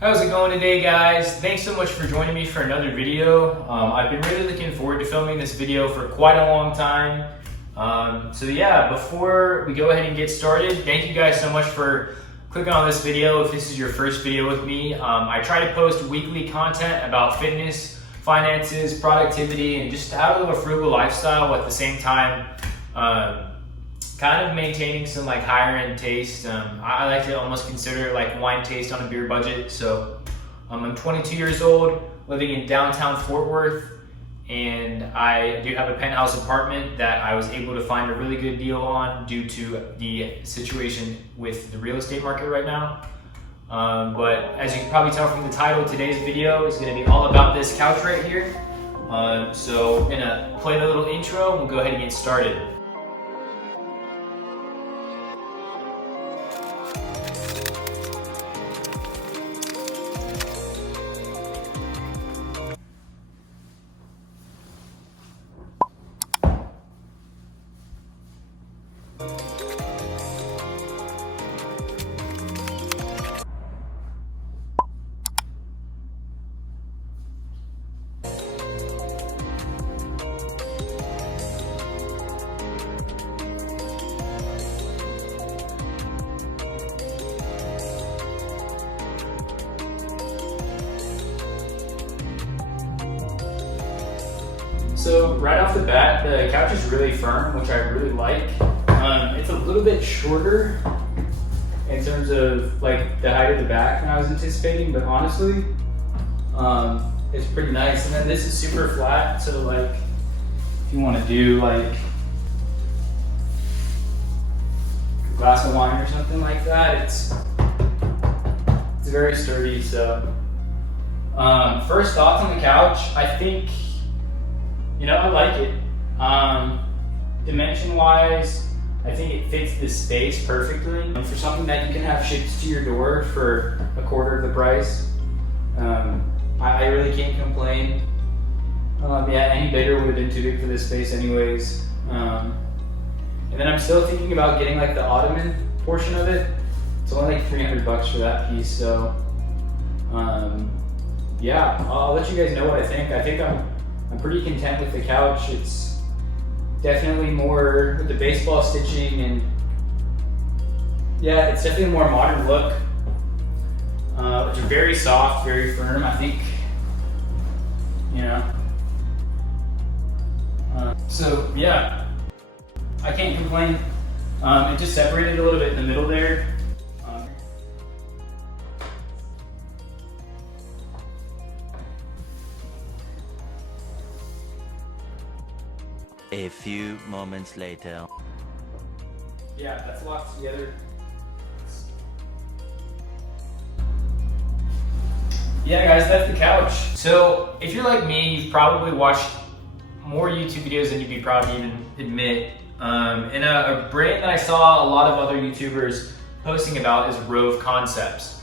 How's it going today, guys? Thanks so much for joining me for another video. I've been really looking forward to filming this video for quite a long time. So yeah, before we go ahead and get started, thank you guys so much for clicking on this video. If this is your first video with me, I try to post weekly content about fitness, finances, productivity, and just have a little frugal lifestyle at the same time. Kind of maintaining some like higher end taste. I like to almost consider it like wine taste on a beer budget. So I'm 22 years old, living in downtown Fort Worth, and I do have a penthouse apartment that I was able to find a really good deal on due to the situation with the real estate market right now. But as you can probably tell from the title, today's video is going to be all about this couch right here. So I'm gonna play the little intro and we'll go ahead and get started. So right off the bat, the couch is really firm, which I really like. It's a little bit shorter in terms of like the height of the back than I was anticipating, but honestly, it's pretty nice. And then this is super flat, so like if you want to do like a glass of wine or something like that, it's very sturdy. So first thoughts on the couch, I think, I like it. Dimension wise, I think it fits the space perfectly. And for something that you can have shipped to your door for a quarter of the price, I really can't complain. Yeah, any bigger would have been too big for this space anyways. And then I'm still thinking about getting like the ottoman portion of it. It's only like $300 for that piece, so yeah, I'll let you guys know what I think. I think I'm pretty content with the couch. It's definitely more with the baseball stitching, and yeah, it's definitely a more modern look. It's very soft, very firm, I think, so yeah, I can't complain. It just separated a little bit in the middle there. A few moments later. Yeah, that's locked together. Yeah, guys, that's the couch. So if you're like me, you've probably watched more YouTube videos than you'd be proud to even admit. And a brand that I saw a lot of other YouTubers posting about is Rove Concepts.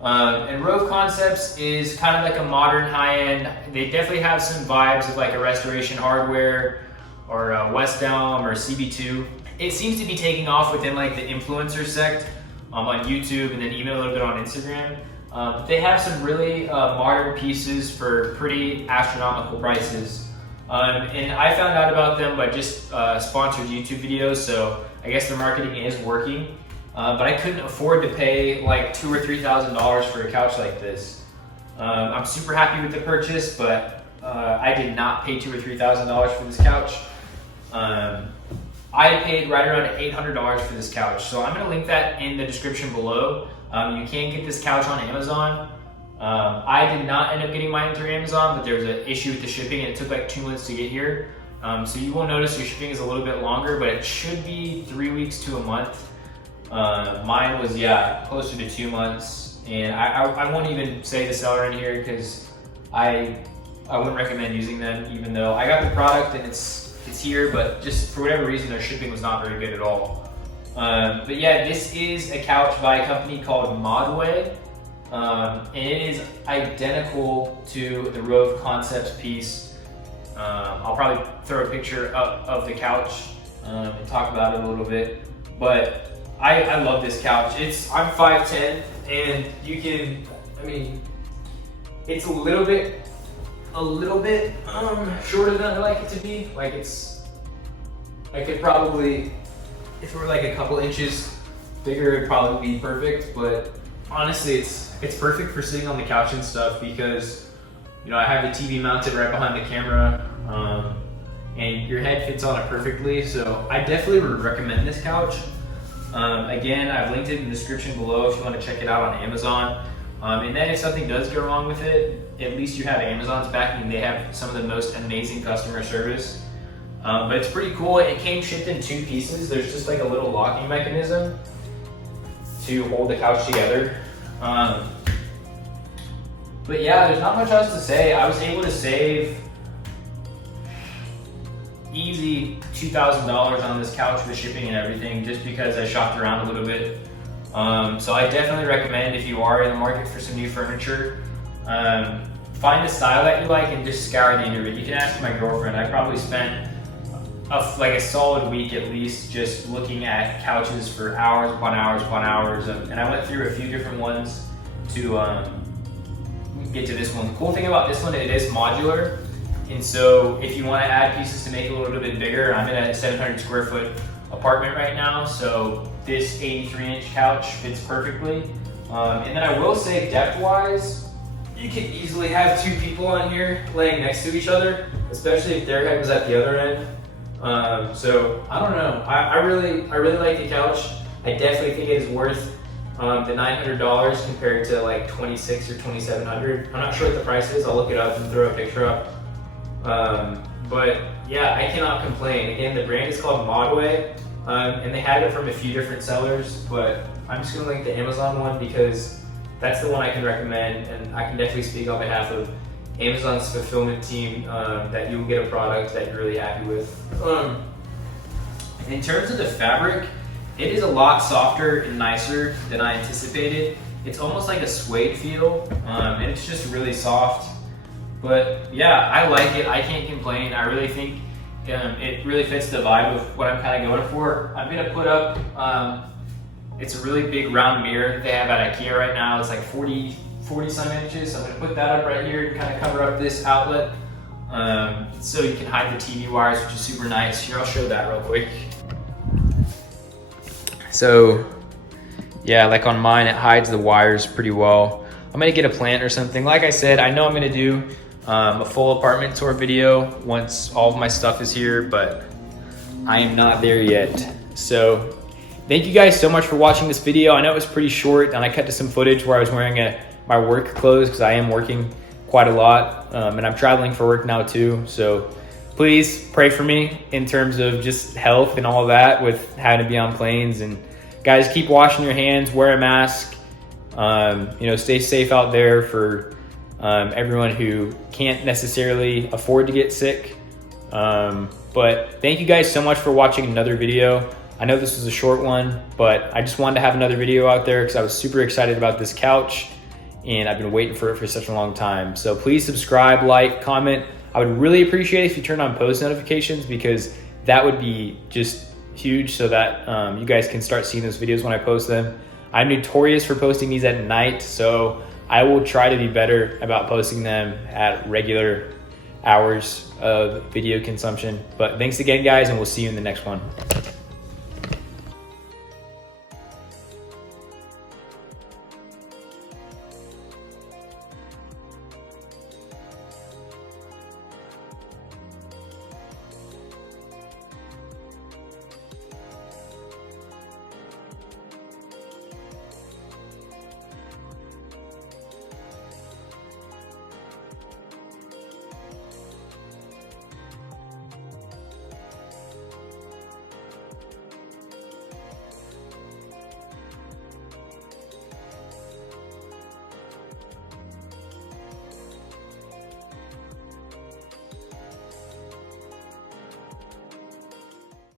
And Rove Concepts is kind of like a modern high-end. They definitely have some vibes of like a Restoration Hardware or West Elm or CB2. It seems to be taking off within like the influencer sect on YouTube, and then even a little bit on Instagram. They have some really modern pieces for pretty astronomical prices. And I found out about them by just sponsored YouTube videos, so I guess their marketing is working. But I couldn't afford to pay like $2,000 or $3,000 for a couch like this. I'm super happy with the purchase, but I did not pay $2,000 or $3,000 for this couch. I paid right around $800 for this couch, so I'm going to link that in the description below. You can get this couch on Amazon. I did not end up getting mine through Amazon, but there was an issue with the shipping, and it took like 2 months to get here. So you will notice your shipping is a little bit longer, but it should be 3 weeks to a month. Mine was, closer to 2 months, and I won't even say the seller in here because I wouldn't recommend using them, even though I got the product and it's here, but just for whatever reason their shipping was not very good at all. But yeah, this is a couch by a company called Modway, and it is identical to the Rove Concepts piece. I'll probably throw a picture up of the couch and talk about it a little bit, but I love this couch. I'm 5'10", and you can I mean, it's a little bit shorter than I like it to be. Like I could probably, if it were like a couple inches bigger, it'd probably be perfect. But honestly, it's perfect for sitting on the couch and stuff because, you know, I have the TV mounted right behind the camera, and your head fits on it perfectly. So I definitely would recommend this couch. Again, I've linked it in the description below if you want to check it out on Amazon. And then if something does go wrong with it, at least you have Amazon's backing. They have some of the most amazing customer service. But it's pretty cool. It came shipped in 2 pieces. There's just like a little locking mechanism to hold the couch together. But yeah, there's not much else to say. I was able to save easy $2,000 on this couch with shipping and everything just because I shopped around a little bit. So I definitely recommend, if you are in the market for some new furniture, find a style that you like and just scour the internet. You can ask my girlfriend. I probably spent like a solid week at least just looking at couches for hours upon hours upon hours, and I went through a few different ones to get to this one. The cool thing about this one, it is modular, and so if you want to add pieces to make it a little bit bigger, I'm in a 700 square foot apartment right now, so this 83-inch couch fits perfectly. And then I will say, depth-wise, you can easily have 2 people on here laying next to each other, especially if their head was at the other end. So I don't know. I really like the couch. I definitely think it is worth the $900 compared to like $2,600 or $2,700. I'm not sure what the price is. I'll look it up and throw a picture up. But yeah, I cannot complain. Again, the brand is called Modway, and they have it from a few different sellers, but I'm just gonna link the Amazon one because that's the one I can recommend, and I can definitely speak on behalf of Amazon's fulfillment team that you'll get a product that you're really happy with. In terms of the fabric, it is a lot softer and nicer than I anticipated. It's almost like a suede feel, and it's just really soft. But yeah, I like it. I can't complain. I really think it really fits the vibe of what I'm kind of going for. I'm gonna put up, it's a really big round mirror that they have at IKEA right now. It's like 40 some inches. So I'm gonna put that up right here and kind of cover up this outlet, so you can hide the TV wires, which is super nice. Here, I'll show that real quick. So yeah, like on mine, it hides the wires pretty well. I'm gonna get a plant or something. Like I said, I know I'm gonna do a full apartment tour video once all of my stuff is here, but I am not there yet. So thank you guys so much for watching this video. I know it was pretty short, and I cut to some footage where I was wearing my work clothes because I am working quite a lot, and I'm traveling for work now too. So please pray for me in terms of just health and all that with having to be on planes. And guys, keep washing your hands, wear a mask, you know, stay safe out there for everyone who can't necessarily afford to get sick. But thank you guys so much for watching another video. I know this was a short one, but I just wanted to have another video out there because I was super excited about this couch and I've been waiting for it for such a long time. So please subscribe, like, comment. I would really appreciate it if you turn on post notifications because that would be just huge so that you guys can start seeing those videos when I post them. I'm notorious for posting these at night, so I will try to be better about posting them at regular hours of video consumption. But thanks again, guys, and we'll see you in the next one.